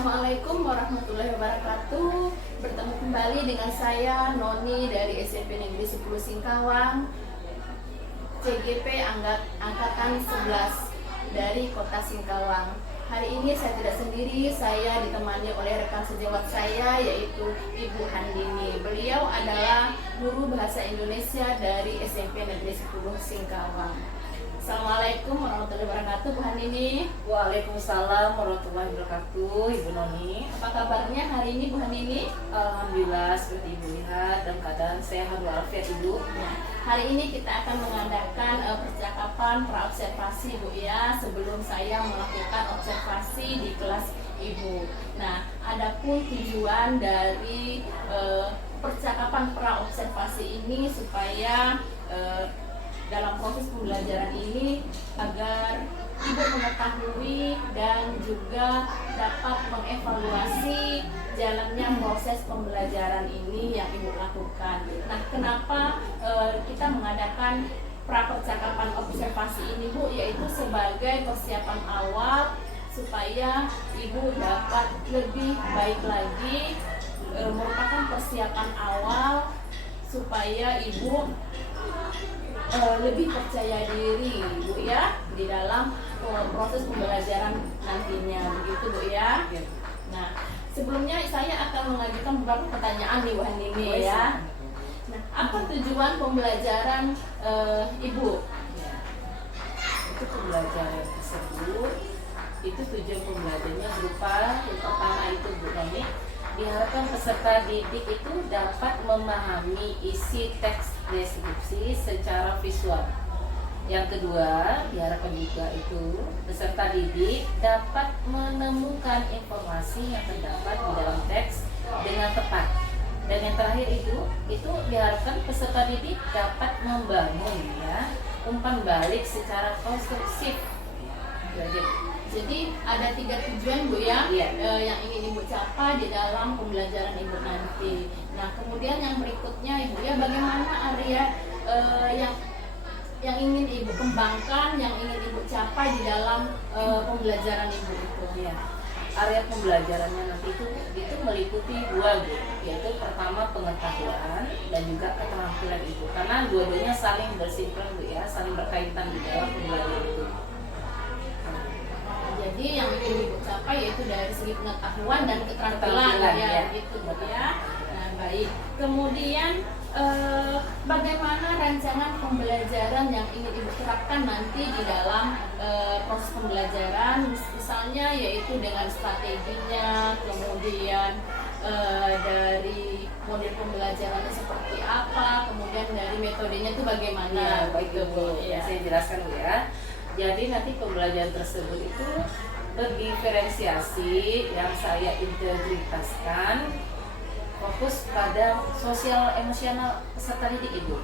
Assalamualaikum warahmatullahi wabarakatuh. Bertemu kembali dengan saya Noni dari SMP Negeri 10 Singkawang, CGP Angkatan 11 dari Kota Singkawang. Hari ini saya tidak sendiri, saya ditemani oleh rekan sejawat saya yaitu Ibu Handini. Beliau adalah guru bahasa Indonesia dari SMP Negeri 10 Singkawang. Assalamualaikum warahmatullahi wabarakatuh, Bu Handini. Waalaikumsalam warahmatullahi wabarakatuh, Ibu Noni. Apa kabarnya hari ini, Bu Handini? Alhamdulillah, seperti Ibu lihat dalam keadaan sehat walafiat, Ibu. Nah, hari ini kita akan mengadakan percakapan praobservasi, Bu ya, sebelum saya melakukan observasi di kelas Ibu. Nah, adapun tujuan dari percakapan praobservasi ini supaya dalam proses pembelajaran ini agar Ibu mengetahui dan juga dapat mengevaluasi jalannya proses pembelajaran ini yang Ibu lakukan. Nah, kenapa kita mengadakan prapercakapan observasi ini, Bu? Yaitu sebagai persiapan awal supaya Ibu dapat lebih baik lagi, merupakan persiapan awal supaya Ibu lebih percaya diri, Bu ya, di dalam proses pembelajaran nantinya, begitu, Bu ya. Nah, sebelumnya saya akan mengajukan beberapa pertanyaan di Bu Handini ya. Nah, apa tujuan pembelajaran Ibu? Ya. Itu pembelajaran tersebut, itu tujuan pembelajarannya berupa yang pertama itu, Bu Noni, diharapkan peserta didik itu dapat memahami isi teks deskripsi secara visual. Yang kedua, diharapkan juga itu peserta didik dapat menemukan informasi yang terdapat di dalam teks dengan tepat. Dan yang terakhir itu diharapkan peserta didik dapat membangun ya umpan balik secara konstruksif. Jadi ada 3 tujuan, Bu ya, yang ingin Ibu capai di dalam pembelajaran Ibu nanti. Nah, kemudian yang berikutnya, Ibu ya, bagaimana area yang ingin Ibu kembangkan, yang ingin Ibu capai di dalam pembelajaran Ibu itu? Ya. Area pembelajarannya nanti itu meliputi 2, Bu, yaitu pertama pengetahuan dan juga keterampilan Ibu. Karena dua-duanya saling bersinkron, Bu ya, saling berkaitan di dalam pembelajaran itu. Jadi yang ingin Ibu capai yaitu dari segi pengetahuan dan keterampilan ya, gitu, Bu ya. Nah, baik. Kemudian bagaimana rancangan pembelajaran yang ingin Ibu terapkan nanti di dalam proses pembelajaran, misalnya yaitu dengan strateginya, kemudian dari model pembelajarannya seperti apa, kemudian dari metodenya itu bagaimana? Baik, Bu. Ya. Saya jelaskan, Bu ya. Jadi nanti pembelajaran tersebut itu berdiferensiasi yang saya integritaskan, fokus pada sosial emosional peserta didik Ibu.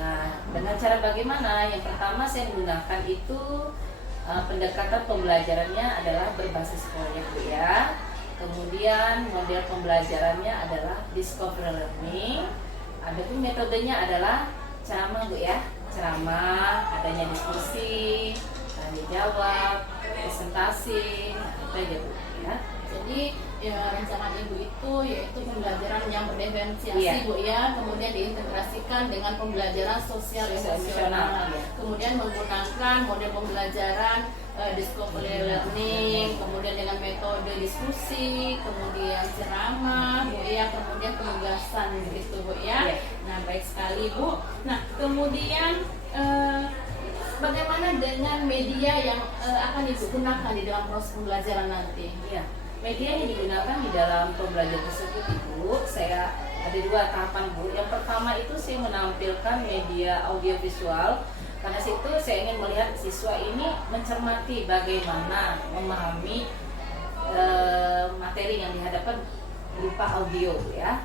Nah, dengan cara bagaimana? Yang pertama saya menggunakan itu pendekatan pembelajarannya adalah berbasis proyek, Bu ya. Kemudian model pembelajarannya adalah discovery learning. Adapun metodenya adalah ceramah, Bu ya. Ceramah, adanya diskusi, tanya jawab, presentasi, itu aja, Bu ya. Jadi ya, rancangan Ibu itu yaitu pembelajaran yang berdiferensiasi, Bu ya, kemudian diintegrasikan dengan pembelajaran sosial emosional, kemudian menggunakan model pembelajaran discovery learning, kemudian dengan metode diskusi, kemudian ceramah, Bu ya, kemudian penugasan begitu, Bu ya. Nah, baik sekali, Bu. Nah, kemudian bagaimana dengan media yang akan digunakan di dalam proses pembelajaran nanti? Ya, media yang digunakan di dalam pembelajaran tersebut, Ibu, saya ada 2 tahapan, Bu. Yang pertama itu saya menampilkan media audiovisual. Karena situ saya ingin melihat siswa ini mencermati bagaimana memahami materi yang dihadapkan berupa audio, Bu ya.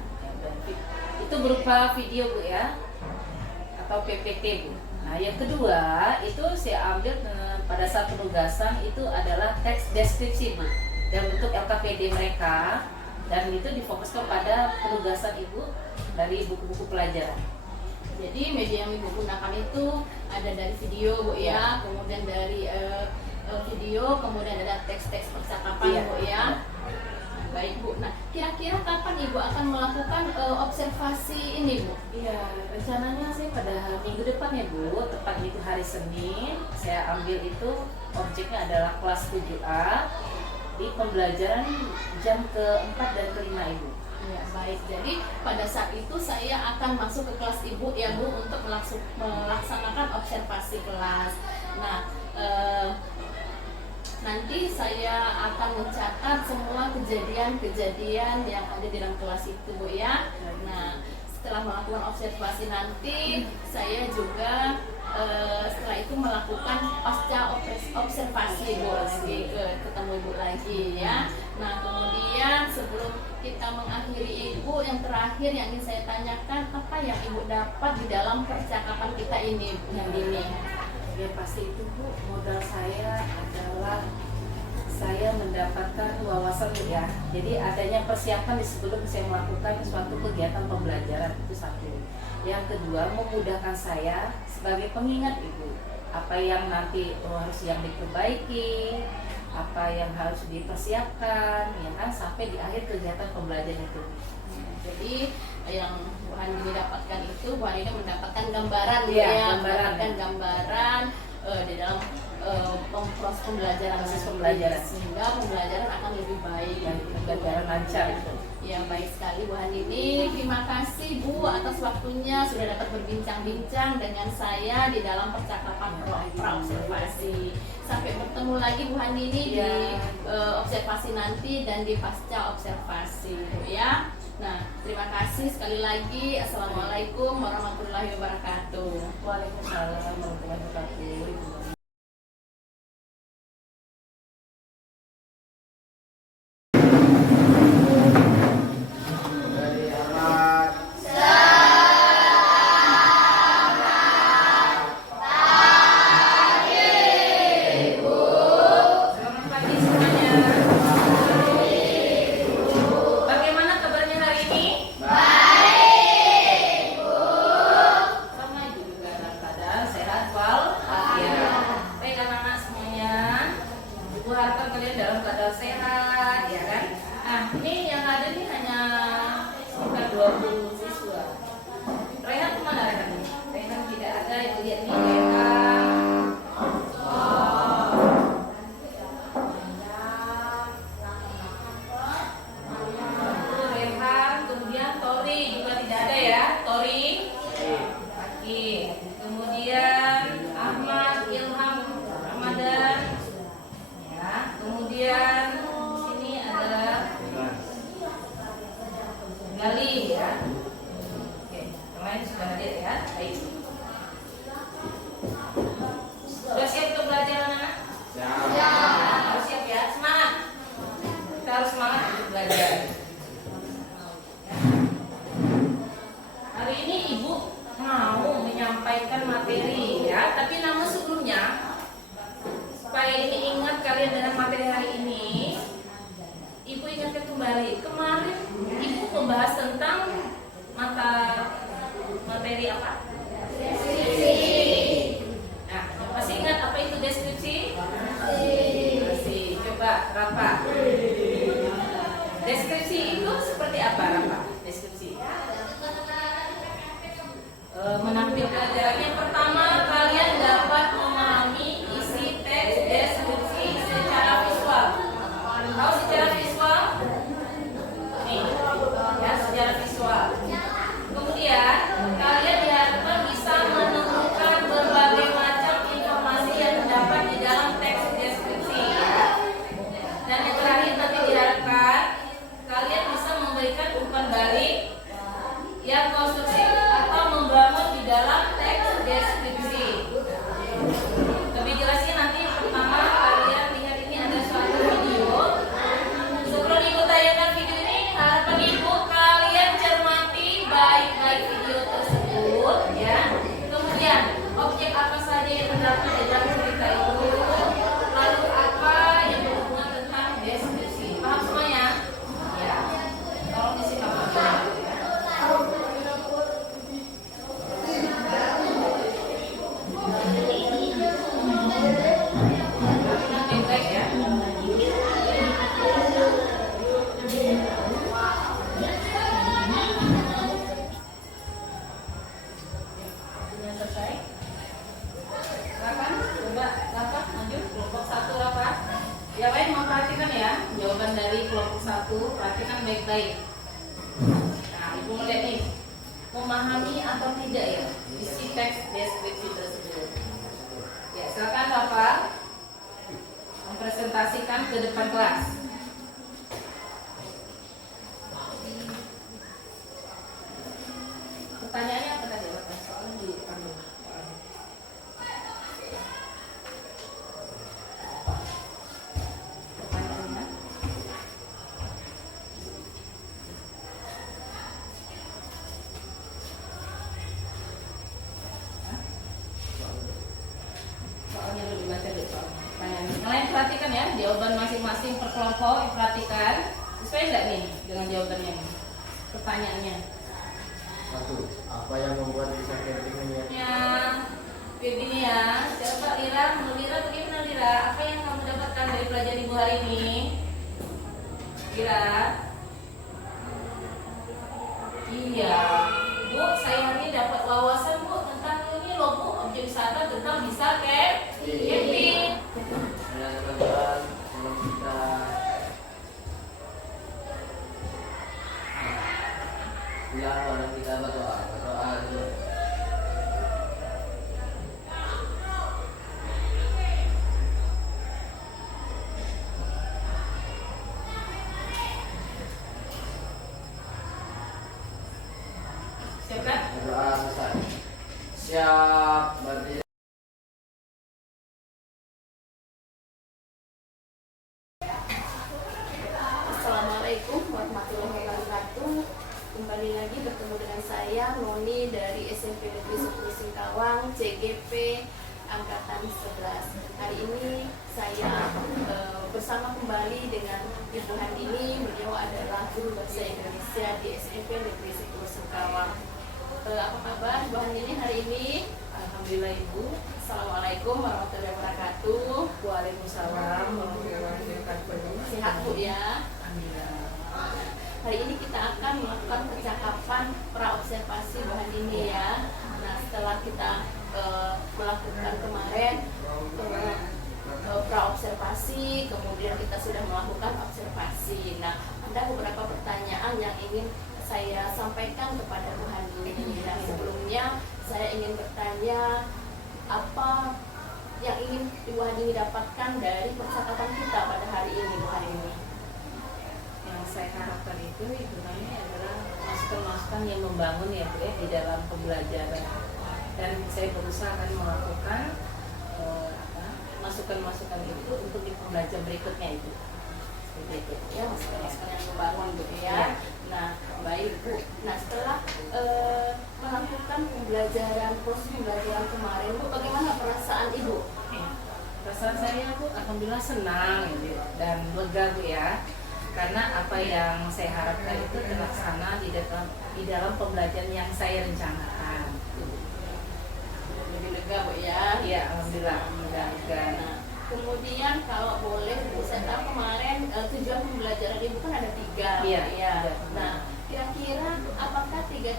Itu berupa video, Bu ya, atau PPT, Bu. Nah, yang kedua itu saya ambil pada saat penugasan itu adalah teks deskripsi, Bu, dalam bentuk LKPD mereka, dan itu difokuskan pada penugasan Ibu dari buku-buku pelajaran. Jadi media yang Ibu gunakan itu ada dari video, Bu ya, kemudian dari video, kemudian ada teks-teks percakapan, Bu ya. Ibu akan melakukan observasi ini, Bu? Iya, rencananya sih pada minggu depan ya Bu, tepat itu hari Senin, saya ambil itu objeknya adalah kelas 7A di pembelajaran jam ke-4 dan ke-5 Ibu. Ya, baik. Jadi pada saat itu saya akan masuk ke kelas Ibu ya Bu untuk melaksanakan observasi kelas. Nah, nanti saya akan mencatat semua kejadian-kejadian yang ada di dalam kelas itu Bu ya. Nah, setelah melakukan observasi nanti saya juga setelah itu melakukan pasca observasi Bu lagi, ketemu Ibu lagi ya. Nah, kemudian sebelum kita mengakhiri Ibu, yang terakhir yang ingin saya tanyakan, apa yang Ibu dapat di dalam percakapan kita ini yang ini? Ya pasti itu Bu, modal saya adalah saya mendapatkan wawasan ya. Jadi adanya persiapan di sebelum saya melakukan suatu kegiatan pembelajaran, itu satu. Yang kedua, memudahkan saya sebagai pengingat Ibu, apa yang nanti harus yang diperbaiki, apa yang harus dipersiapkan, ya kan, sampai di akhir kegiatan pembelajaran itu. Jadi yang Bu Hani dapatkan itu, Bu Hani mendapatkan gambaran Iya, ya, gambaran. mendapatkan gambaran di dalam proses pembelajaran, sehingga pembelajaran akan lebih baik Dan pembelajaran lancar itu. Ya, baik sekali Bu Hanini. Terima kasih Bu atas waktunya sudah dapat berbincang-bincang dengan saya di dalam percakapan praobservasi. Sampai bertemu lagi Bu Hanini di observasi nanti dan di pasca observasi ya. Nah, terima kasih sekali lagi. Assalamualaikum warahmatullahi wabarakatuh. Waalaikumsalam warahmatullahi wabarakatuh. Kalian bisa memberikan umpan kelompok 1, perhatikan baik-baik. Nah, Ibu melihat nih, memahami atau tidak ya isi teks deskripsi tersebut. Ya, silakan Bapak mempresentasikan ke depan kelas. Pertanyaannya apa tadi? Soalnya di depan dulu. Pertanyaannya? Soalnya dulu dibaca deh soalnya. Pertanyaannya. Yang lain perhatikan ya, jawaban masing-masing per kelompok perhatikan. Sesuai nggak nih dengan jawabannya nih? Pertanyaannya. 1. Apa yang membuat bisa camping menjadi Ya, begini ya. Coba Lira, bagaimana Lira? Apa yang kamu dapatkan dari pelajaran Ibu hari ini? Lira? Iya, Bu, saya hari ini dapat wawasan Bu tentang ini loh Bu, objek wisata tentang bisa camping. dengan teman-teman sebelum kita pulang orang kita berdoa dulu. Siap kan? Berdoa selesai. Siap berdiri. Assalamualaikum warahmatullahi wabarakatuh. Kembali lagi bertemu dengan saya Noni dari SMP Negeri 10 Singkawang CGP Angkatan 11. Hari ini saya bersama kembali dengan Ibu Handini. Beliau adalah guru bahasa Indonesia di SMP Negeri 10 Singkawang. Apa kabar Ibu Handini hari ini? Alhamdulillah Ibu. Assalamualaikum warahmatullahi wabarakatuh. Waalaikumsalam warahmatullahi wabarakatuh. Sehat Bu ya? Alhamdulillah. Hari ini kita akan melakukan percakapan praobservasi bahan ini ya. Nah, setelah kita melakukan kemarin praobservasi, kemudian kita sudah melakukan observasi. Nah, ada beberapa pertanyaan yang ingin saya sampaikan kepada Bu Handini. Nah, sebelumnya saya ingin bertanya apa yang ingin Ibu Handini dapatkan dari percakapan kita pada hari ini, Bu Handini? Yang saya harapkan itu hitungannya adalah masukan-masukan yang membangun ya Bu ya di dalam pembelajaran, dan saya berusaha akan melakukan masukan-masukan itu untuk di pembelajaran berikutnya itu. Seperti itu. Ya, masukan-masukan yang membangun Bu ya. Ya. Nah, baik Bu. Nah, setelah melakukan proses pembelajaran kemarin Bu, bagaimana perasaan Ibu? Perasaan saya Bu, alhamdulillah senang gitu, dan lega Bu ya. Karena apa yang saya harapkan itu terlaksana di dalam pembelajaran yang saya rencanakan. Lebih lega Bu ya. Iya, alhamdulillah lega. Nah, kemudian kalau boleh Bu, saya tahu kemarin tujuan pembelajaran Ibu kan ada 3. Iya, ya. ada. Nah, kira-kira apakah tiga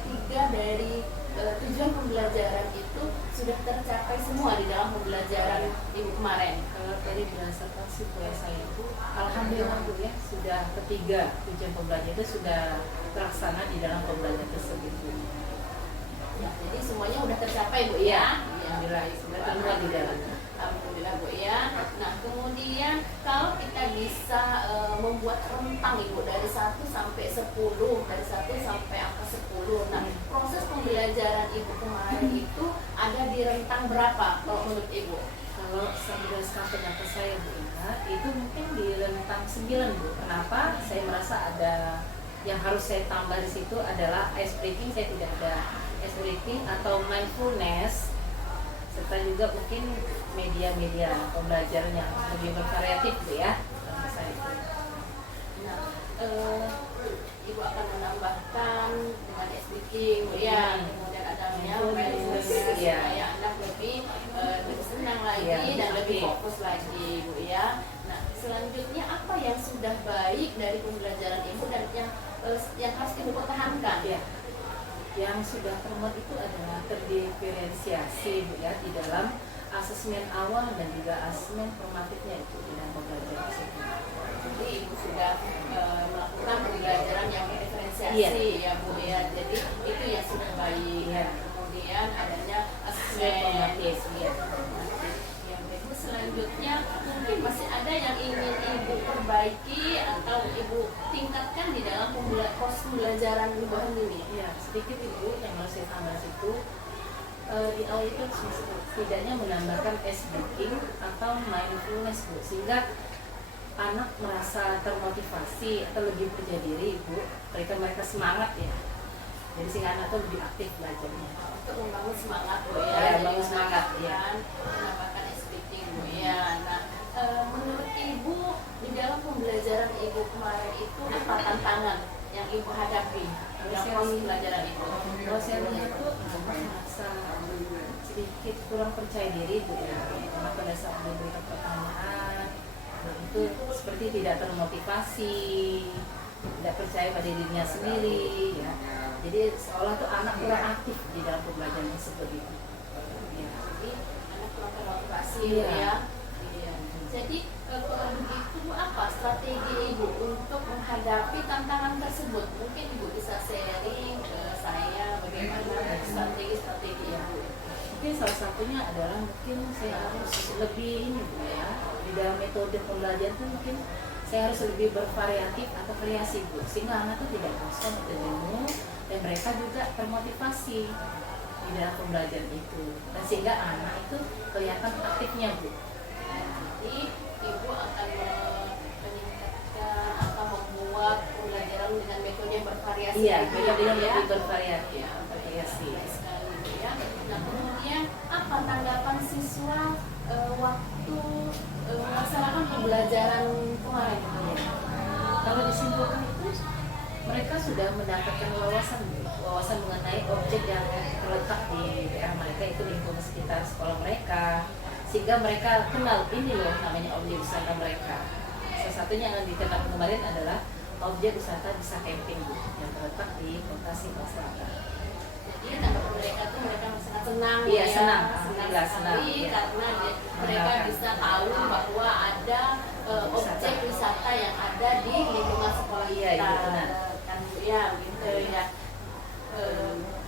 dari tujuan pembelajaran itu sudah tercapai semua di dalam pembelajaran Ibu kemarin? Kalau tadi berdasarkan situasi saya itu, alhamdulillah Bu ya, sudah ketiga tujuan pembelajaran itu sudah terlaksana di dalam pembelajaran tersebut Bu. Ya, jadi semuanya sudah tercapai Bu ya. Alhamdulillah sudah terlihat di dalam. Alhamdulillah Bu ya. Nah, kemudian kalau kita bisa membuat rentang Ibu dari 1 sampai 10, dari 1 sampai angka 10. Nah, proses pembelajaran Ibu kemarin itu ada di rentang berapa kalau menurut Ibu? Kalau berdasarkan pendapat saya Bu ya, itu mungkin di rentang 9 Bu. Kenapa? Saya merasa ada yang harus saya tambah di situ adalah ice breaking, saya tidak ada ice breaking atau mindfulness, serta juga mungkin media-media pembelajaran yang lebih bervariatif Bu ya. Nah, Ibu akan menambahkan dengan speaking Bu ya, kemudian adanya mindfulness Iya. supaya anak lebih senang lagi Iya, dan lebih iya. fokus lagi Bu ya. Nah, selanjutnya apa yang sudah baik dari pembelajaran Ibu dan yang harus Ibu pertahankan? Ya, yang sudah termuat itu adalah terdiferensiasi Bu ya di dalam asesmen awal dan juga asesmen formatifnya itu di dalam pembelajaran tersebut. Jadi ibu sudah melakukan pembelajaran yang diferensiasi Iya. ya Bu ya. Jadi itu yang sudah baik. Iya. Kemudian adanya Asesmen asesmen. formatif, iya. Yang berikut selanjutnya mungkin masih ada yang ingin ibu perbaiki atau ibu tingkatkan di dalam pos pembelajaran ibu ini. Ya, sedikit Ibu yang harus saya tambah itu di awal itu setidaknya menambahkan ice breaking atau mindfulness Bu, sehingga anak merasa termotivasi atau lebih percaya diri Ibu, mereka semangat ya. Jadi sehingga anak itu lebih aktif belajarnya. Untuk membangun semangat Bu ya. Ya, Jadi membangun semangat, ya. menambahkan speaking Bu ya. Nah, menurut ibu di dalam pembelajaran ibu kemarin itu apa tantangan yang ibu hadapi dalam proses pembelajaran ibu? Kalau saya lihat tuh Ibu merasa sedikit kurang percaya diri Bu ya, karena pada saat diberikan pertanyaan itu seperti tidak termotivasi, tidak percaya pada dirinya sendiri ya. Jadi seolah tuh anak kurang aktif di dalam pembelajaran tersebut itu. Ya. Jadi anak kurang termotivasi Iya. ya. Iya. Jadi kalau begitu Bu, apa strategi ibu untuk menghadapi tantangan tersebut? Mungkin ibu bisa sharing ke saya bagaimana strategi ibu. Mungkin salah satunya adalah mungkin saya harus lebih ini Bu ya, di dalam metode pembelajaran itu mungkin saya harus lebih bervariatif atau variasi Bu, sehingga anak itu tidak bosan atau jenuh dan mereka juga termotivasi di dalam pembelajaran itu, dan sehingga anak itu kelihatan aktifnya Bu. Jadi ibu akan meningkatkan atau membuat pembelajaran dengan metode yang bervariasi. Iya, gitu metode yang ya. lebih bervariatif, Ya, bervariasi. baik sekali gitu ya. Nah kemudian apa tanggapan siswa waktu melaksanakan pembelajaran kemarin? Kalau disimpulkan itu mereka sudah mendapatkan wawasan mengenai objek yang terletak di daerah mereka, itu lingkungan sekitar sekolah mereka, sehingga mereka kenal ini loh namanya objek wisata mereka. Salah satunya yang dikenal kemarin adalah objek wisata Desa Camping Bu, yang terletak di Kota Singkil Selatan. Jadi tanggapan mereka tuh mereka sangat senang Iya, ya, senang. senang Alhamdulillah, sekali senang, ya. karena mereka bisa tahu bahwa ada objek wisata yang ada di lingkungan sekolah Iya, kita. iya, benar. Kan Bu ya, gitu ya.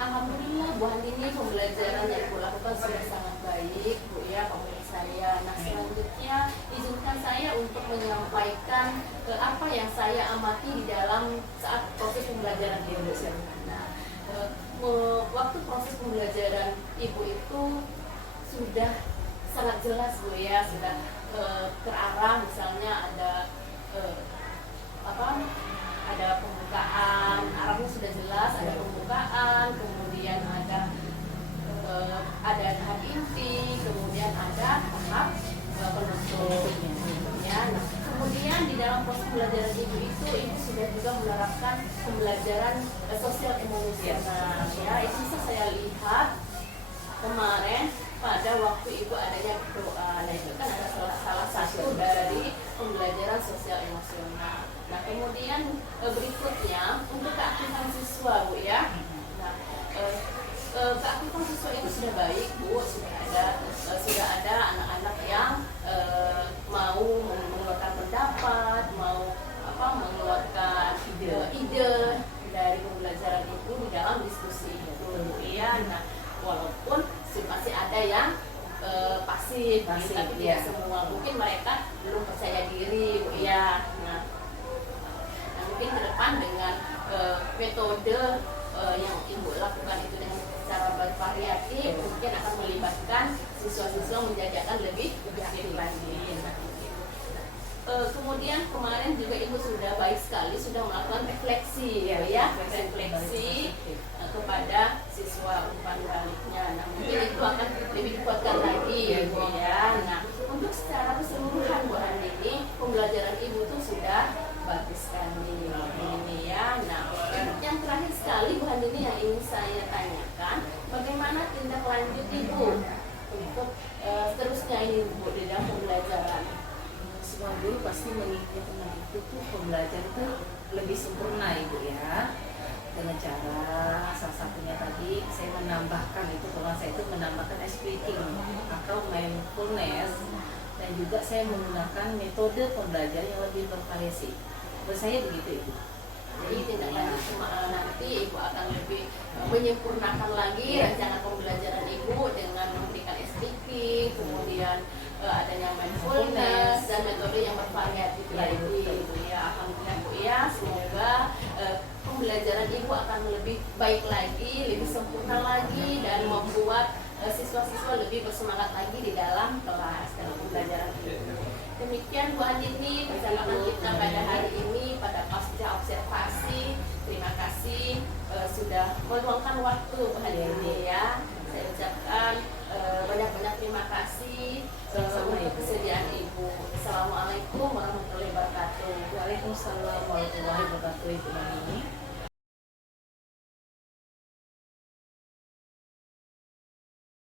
Alhamdulillah Bu Handini pembelajaran yang ibu lakukan sudah sangat baik Bu ya, pemirsa saya. Nah selanjutnya izinkan saya untuk menyampaikan apa yang saya amati di dalam saat proses pembelajaran ibu. Nah, waktu proses pembelajaran ibu itu sudah sangat jelas Bu ya, sudah terarah, misalnya ada ada pembukaan, arahnya sudah jelas, ada pembukaan, kemudian ada tahap inti, kemudian ada tahap penutup. Ya, nah, kemudian di dalam proses pembelajaran ibu itu sudah juga menerapkan pembelajaran sosial emosional. Ya, itu bisa saya lihat kemarin pada waktu ibu adanya berdoa. Nah itu kan ada salah satu dari pembelajaran sosial emosional. Nah kemudian berikutnya untuk keaktifan siswa Bu ya. Nah keaktifan siswa itu sudah baik Bu, sudah ada anak-anak yang mau mengeluarkan pendapat, mau mengeluarkan ide dari pembelajaran itu di dalam diskusi itu ya. Nah walaupun masih ada yang pasif, tapi tidak semua. Mungkin mereka belum percaya diri Bu ya. Nah mungkin ke depan dengan metode yang ibu lakukan itu dengan cara bervariatif, mungkin akan melibatkan siswa-siswa menjajakan lebih aktif lagi. Kemudian kemarin juga ibu sudah baik sekali sudah melakukan refleksi refleksi kepada siswa umpan baliknya. Nah mungkin itu akan lebih dikuatkan lagi Bu ya. Nah untuk secara keseluruhan Bu Handini pembelajaran ibu itu sudah bagus sekali ini ya. Nah yang terakhir sekali Bu Handini yang ingin saya tanyakan, bagaimana tindak lanjut ibu untuk seterusnya ini Bu di dalam pembelajaran? Semua guru pasti menginginkan itu tuh pembelajaran itu lebih sempurna Ibu ya. dengan cara salah satunya tadi saya menambahkan itu kalau saya itu menambahkan speaking atau mindfulness, dan juga saya menggunakan metode pembelajaran yang lebih bervariasi. Menurut saya begitu Ibu. Jadi tindak lanjut nanti Ibu akan lebih menyempurnakan lagi rancangan pembelajaran Ibu dengan memberikan speaking, kemudian adanya mindfulness dan metode yang bervariatif lagi. Ya, alhamdulillah Bu ya, semoga pembelajaran Ibu akan lebih baik lagi, lebih sempurna lagi, dan membuat siswa-siswa lebih bersemangat lagi di dalam kelas dalam pembelajaran Ibu. Demikian Bu Andini percakapan kita pada hari ini pada pasca observasi. Terima kasih sudah meluangkan waktu hari ini ya. Saya ucapkan banyak-banyak terima kasih untuk kesediaan Ibu. Assalamualaikum warahmatullahi wabarakatuh. Waalaikumsalam warahmatullahi wabarakatuh Ibu Mami.